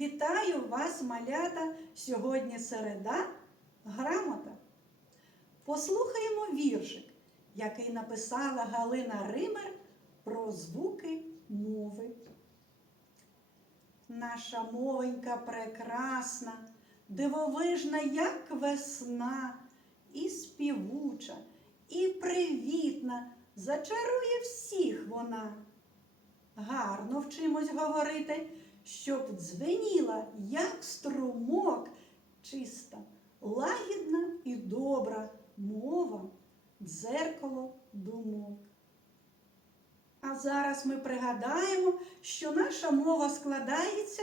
Вітаю вас, малята! Сьогодні середа, грамота. Послухаємо віршик, який написала Галина Ример про звуки мови. Наша мовенька прекрасна, дивовижна, як весна, і співуча, і привітна, зачарує всіх вона. Гарно вчимось говорити, щоб дзвеніла, як струмок, чиста, лагідна і добра мова, дзеркало думок. А зараз ми пригадаємо, що наша мова складається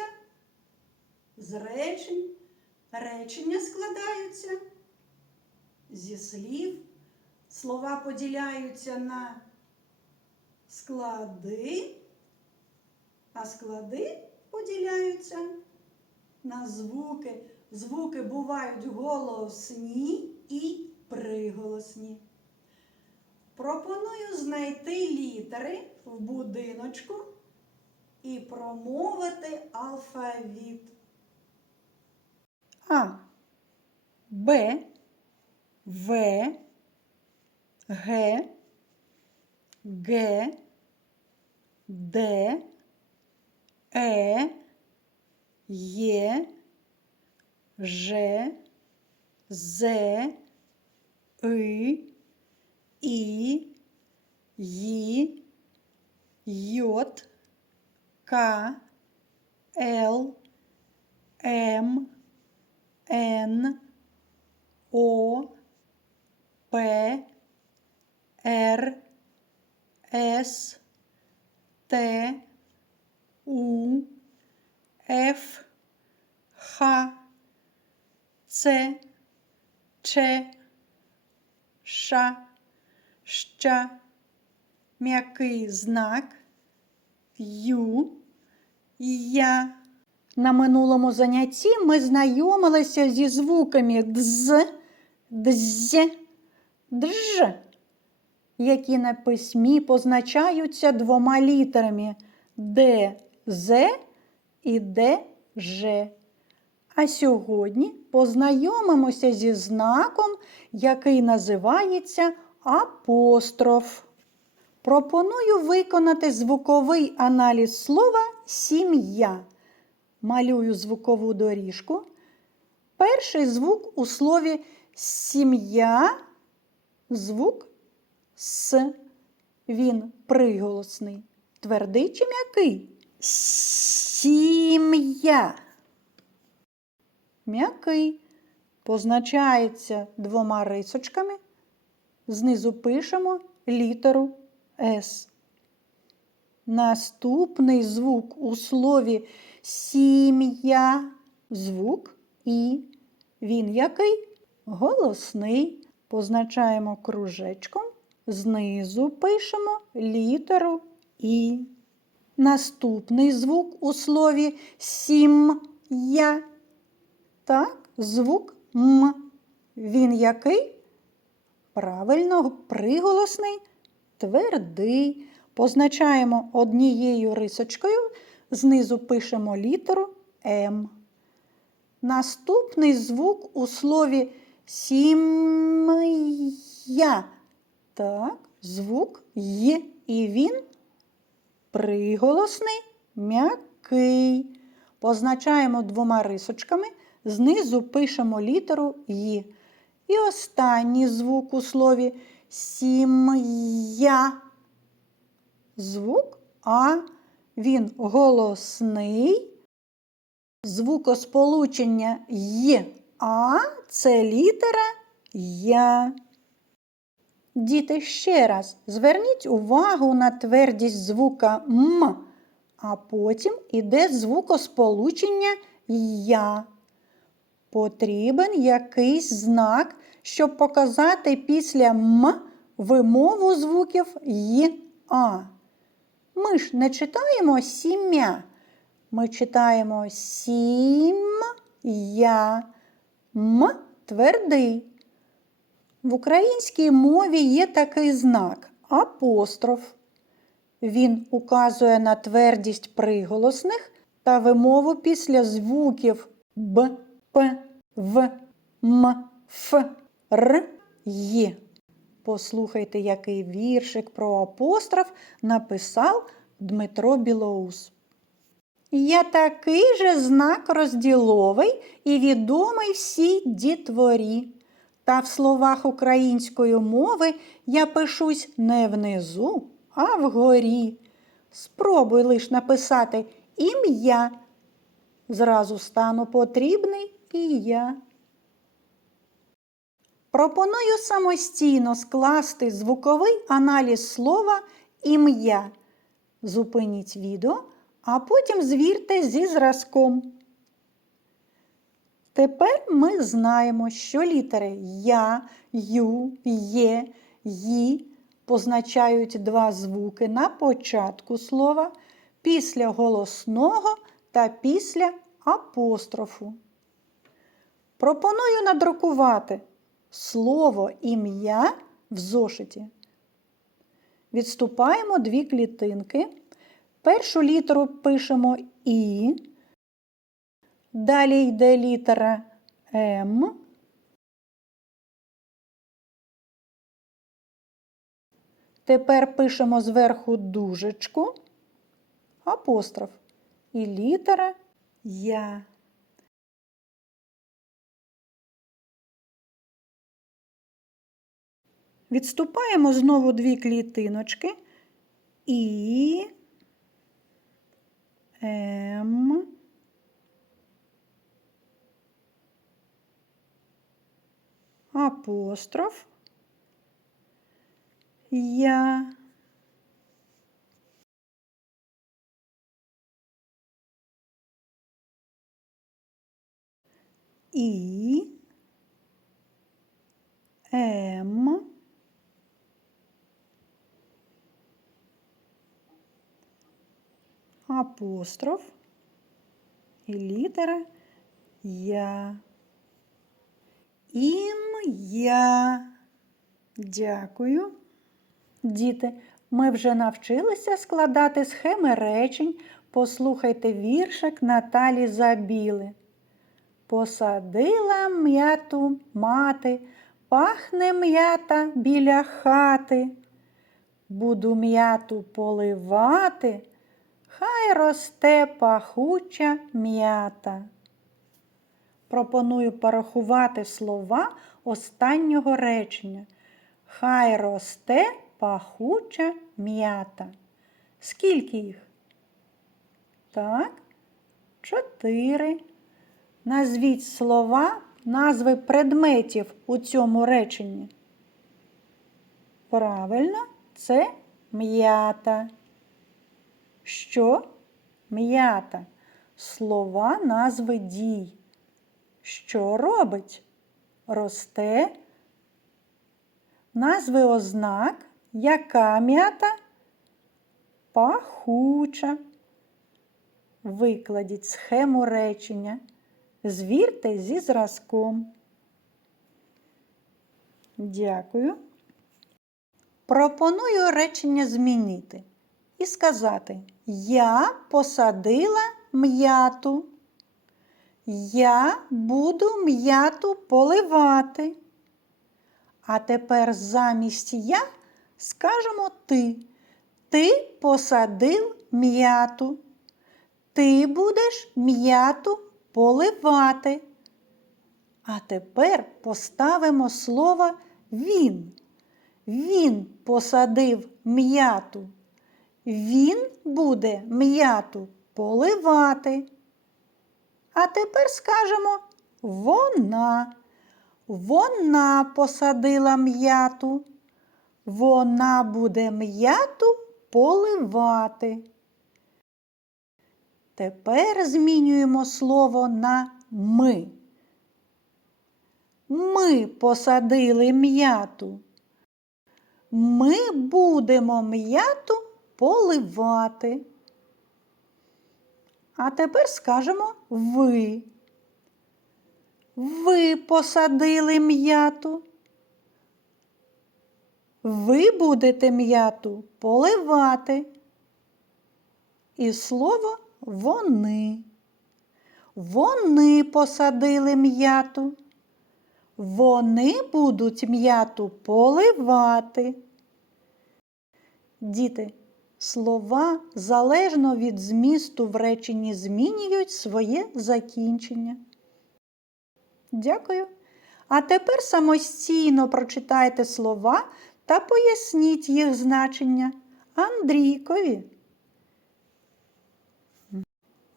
з речень, речення складаються зі слів, слова поділяються на склади, а склади поділяються на звуки. Звуки бувають голосні і приголосні. Пропоную знайти літери в будиночку і промовити алфавіт. А, Б, В, Г, Г, Д, Е, Є, Ж, З, И, І, Ї, Йот, К, Л, М, Н, О, П, Р, С, Т, У, Ф, Х, Ц, Ч, Ш, Щ, м'який знак, Ю, Я. На минулому занятті ми знайомилися зі звуками дз, дз, дж, які на письмі позначаються двома літерами Д, З і Д, Ж. А сьогодні познайомимося зі знаком, який називається апостроф. Пропоную виконати звуковий аналіз слова сім'я. Малюю звукову доріжку. Перший звук у слові сім'я звук С. Він приголосний. Твердий чи м'який? Сім'я. М'який. Позначається двома рисочками. Знизу пишемо літеру С. Наступний звук у слові сім'я. Звук І. Він який? Голосний. Позначаємо кружечком. Знизу пишемо літеру І. Наступний звук у слові сім'я. Так, звук М. Він який? Правильно, приголосний, твердий. Позначаємо однією рисочкою, знизу пишемо літеру М. Наступний звук у слові сім'я. Так, звук Є. І він приголосний, м'який. Позначаємо двома рисочками, знизу пишемо літеру Й. І останній звук у слові сім'я. Звук А. Він голосний. Звукосполучення Й. А це літера Я. Діти, ще раз зверніть увагу на твердість звука М, а потім іде звукосполучення Я. Потрібен якийсь знак, щоб показати після М вимову звуків Й А. Ми ж не читаємо сім'я. Ми читаємо сім-я. М твердий. В українській мові є такий знак апостроф. Він указує на твердість приголосних та вимову після звуків Б, П, В, М, Ф, Р, Є. Послухайте, який віршик про апостроф написав Дмитро Білоус. Я такий же знак розділовий і відомий всій дітворі. Та в словах української мови я пишусь не внизу, а вгорі. Спробуй лиш написати ім'я. Зразу стану потрібний і я. Пропоную самостійно скласти звуковий аналіз слова ім'я. Зупиніть відео, а потім звірте зі зразком. Тепер ми знаємо, що літери Я, Ю, Є, Ї позначають два звуки на початку слова, після голосного та після апострофу. Пропоную надрукувати слово ім'я в зошиті. Відступаємо дві клітинки. Першу літеру пишемо І. Далі йде літера М. Тепер пишемо зверху дужечку, апостроф і літера Я. Відступаємо знову дві клітиночки І М. апостроф я. І М. Апостроф і літера Я. Ім'я. Дякую. Діти, ми вже навчилися складати схеми речень. Послухайте віршик Наталі Забіли. Посадила м'яту мати, пахне м'ята біля хати. Буду м'яту поливати, хай росте пахуча м'ята. Пропоную порахувати слова останнього речення. Хай росте пахуча м'ята. Скільки їх? Так, чотири. Назвіть слова, назви предметів у цьому реченні. Правильно, це м'ята. Що? М'ята. Слова назви дій. Що робить? Росте. Назви ознак. Яка м'ята? Пахуча. Викладіть схему речення. Звірте зі зразком. Дякую. Пропоную речення змінити і сказати Я посадила м'яту. Я буду м'яту поливати. А тепер замість я скажемо ти. Ти посадив м'яту. Ти будеш м'яту поливати. А тепер поставимо слово він. Він посадив м'яту. Він буде м'яту поливати. А тепер скажемо вона. Вона посадила м'яту. Вона буде м'яту поливати. Тепер змінюємо слово на ми. Ми посадили м'яту. Ми будемо м'яту поливати. А тепер скажемо ви. Ви посадили м'яту. Ви будете м'яту поливати. І слово вони. Вони посадили м'яту. Вони будуть м'яту поливати. Діти, слова залежно від змісту в реченні змінюють своє закінчення. Дякую. А тепер самостійно прочитайте слова та поясніть їх значення Андрійкові.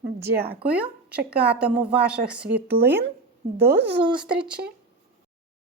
Дякую. Чекатиму ваших світлин. До зустрічі!